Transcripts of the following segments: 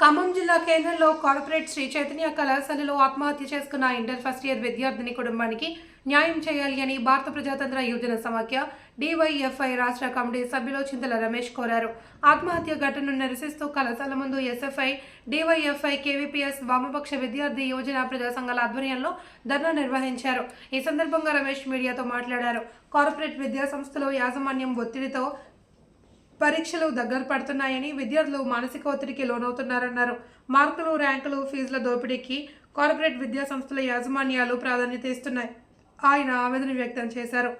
ఖమ్మం జిల్లా కేంద్రంలో కార్పొరేట్ శ్రీ చైతన్య కళాశాలలో ఆత్మహత్య చేసుకున్న ఇంటర్ ఫస్ట్ ఇయర్ విద్యార్థిని కుటుంబానికి న్యాయం చేయాలి అని భారత ప్రజాతంత్ర యువజన సమాఖ్య డివైఎఫ్ఐ రాష్ట్ర కమిటీ సభ్యులు చింతల రమేష్ కోరారు. ఆత్మహత్య ఘటనను నిరసిస్తూ కళాశాల ముందు ఎస్ఎఫ్ఐ, డివైఎఫ్ఐ, కేవీపీఎస్, వామపక్ష విద్యార్థి యువజన ప్రజా సంఘాల ఆధ్వర్యంలో ధర్నా నిర్వహించారు. ఈ సందర్భంగా రమేష్ మీడియాతో మాట్లాడారు. కార్పొరేట్ విద్యా సంస్థలో యాజమాన్యం ఒత్తిడితో పరీక్షలు దగ్గర పడుతున్నాయని, విద్యార్థులు మానసిక ఒత్తిడికి లోనవుతున్నారన్నారు. మార్కులు, ర్యాంకులు, ఫీజుల దోపిడీకి కార్పొరేట్ విద్యా సంస్థల యాజమాన్యాలు ప్రాధాన్యత ఇస్తున్నాయి. ఆయన ఆవేదన వ్యక్తం చేశారు.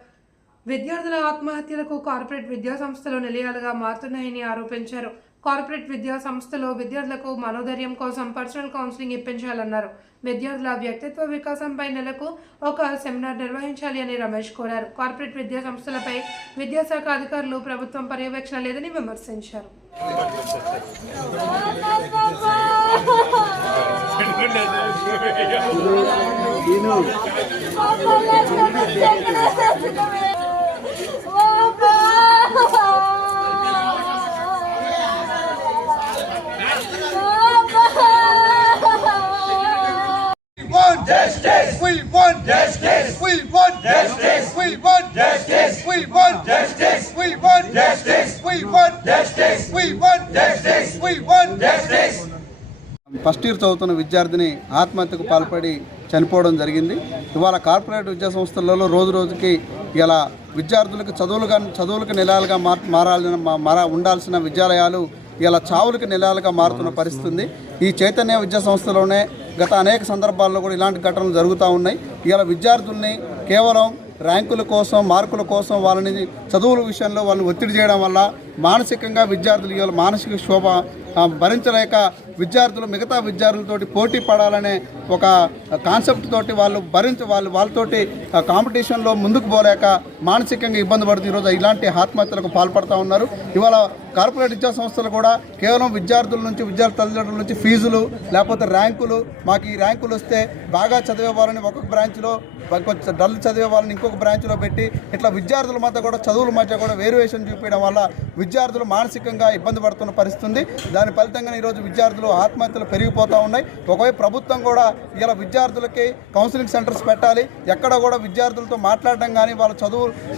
విద్యార్థుల ఆత్మహత్యలకు కార్పొరేట్ విద్యా సంస్థలు నిలయాలుగా మారుతున్నాయని ఆరోపించారు. కార్పొరేట్ విద్యా సంస్థలో విద్యార్థులకు మనోధైర్యం కోసం పర్సనల్ కౌన్సిలింగ్ ఇప్పించాలన్నారు. విద్యార్థుల వ్యక్తిత్వ వికాసంపై నెలకు ఒక సెమినార్ నిర్వహించాలి అని రమేష్ కోరారు. కార్పొరేట్ విద్యా సంస్థలపై విద్యాశాఖ అధికారులు, ప్రభుత్వం పర్యవేక్షణ లేదని విమర్శించారు. Justice. We want justice. We want justice. We want justice. We want justice. We want justice. We want justice. We want justice. We want justice. First year చదువుతున్న విద్యార్థిని ఆత్మహత్యకు పాల్పడి చనిపోవడం జరిగింది. ఇవాళ కార్పొరేట్ విద్యా సంస్థలలో రోజు రోజుకి ఇలా విద్యార్థులకు చదువులకు నిలయాలుగా ఉండాల్సిన విద్యాలయాలు ఇలా చావులకు నిలయాలుగా మారుతున్న పరిస్థితి. ఈ చైతన్య విద్యా సంస్థలోనే గత అనేక సందర్భాల్లో కూడా ఇలాంటి ఘటనలు జరుగుతూ ఉన్నాయి. ఇలా విద్యార్థుల్ని కేవలం ర్యాంకుల కోసం, మార్కుల కోసం వాళ్ళని చదువుల విషయంలో వాళ్ళని ఒత్తిడి చేయడం వల్ల మానసికంగా విద్యార్థులు ఇవాళ మానసిక శోభ భరించలేక విద్యార్థులు మిగతా విద్యార్థులతోటి పోటీ పడాలనే ఒక కాన్సెప్ట్ తోటి వాళ్ళతోటి కాంపిటీషన్లో ముందుకు పోలేక మానసికంగా ఇబ్బంది పడుతూ ఈరోజు ఇలాంటి ఆత్మహత్యలకు పాల్పడుతూ ఉన్నారు. ఇవాళ కార్పొరేట్ విద్యా సంస్థలు కూడా కేవలం విద్యార్థుల నుంచి, విద్యార్థి తల్లిదండ్రుల నుంచి ఫీజులు లేకపోతే ర్యాంకులు, మాకు ఈ ర్యాంకులు వస్తే బాగా చదివే వాళ్ళని ఒక్కొక్క బ్రాంచ్లో, కొంచెం డల్ చదివే వాళ్ళని ఇంకొక బ్రాంచ్లో పెట్టి ఇట్లా విద్యార్థుల మధ్య కూడా చదువుల మధ్య కూడా వేరియేషన్ చూపించడం వల్ల విద్యార్థులు మానసికంగా ఇబ్బంది పడుతున్న పరిస్థితి. దాని ఫలితంగా ఈరోజు విద్యార్థులు ఆత్మహత్యలు పెరిగిపోతూ ఉన్నాయి. ఒకవైపు ప్రభుత్వం కూడా ఇలా విద్యార్థులకి కౌన్సిలింగ్ సెంటర్స్ పెట్టాలి, ఎక్కడ కూడా విద్యార్థులతో మాట్లాడడం కానీ వాళ్ళ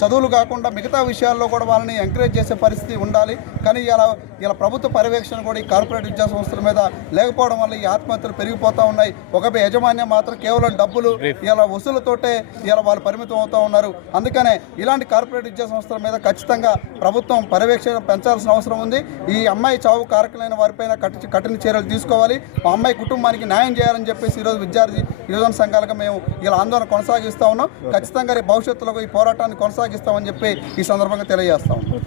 చదువులు కాకుండా మిగతా విషయాల్లో కూడా వాళ్ళని ఎంకరేజ్ చేసే పరిస్థితి ఉండాలి. కానీ ఇలా ప్రభుత్వ పర్యవేక్షణ కూడా ఈ కార్పొరేట్ విద్యా సంస్థల మీద లేకపోవడం వల్ల ఈ ఆత్మహత్యలు పెరిగిపోతూ ఉన్నాయి. ఒకవైపు యాజమాన్యం మాత్రం కేవలం డబ్బులు ఇలా వసూలుతోటే ఇలా వాళ్ళు పరిమితం అవుతూ ఉన్నారు. అందుకనే ఇలాంటి కార్పొరేట్ విద్యా సంస్థల మీద ఖచ్చితంగా ప్రభుత్వం పర్యవేక్షణ పెంచాల్సిన అవసరం ఉంది. ఈ అమ్మాయి చావు కారకులైన వారిపైన కఠిన చర్యలు తీసుకోవాలి. ఆ అమ్మాయి కుటుంబానికి న్యాయం చేయాలని చెప్పేసి ఈరోజు విద్యార్థి యువజన సంఘాలుగా మేము ఇలా ఆందోళన కొనసాగిస్తూ ఉన్నాం. ఖచ్చితంగా భవిష్యత్తులో ఈ పోరాటాన్ని కొనసాగిస్తామని చెప్పి ఈ సందర్భంగా తెలియజేస్తా ఉన్నాం.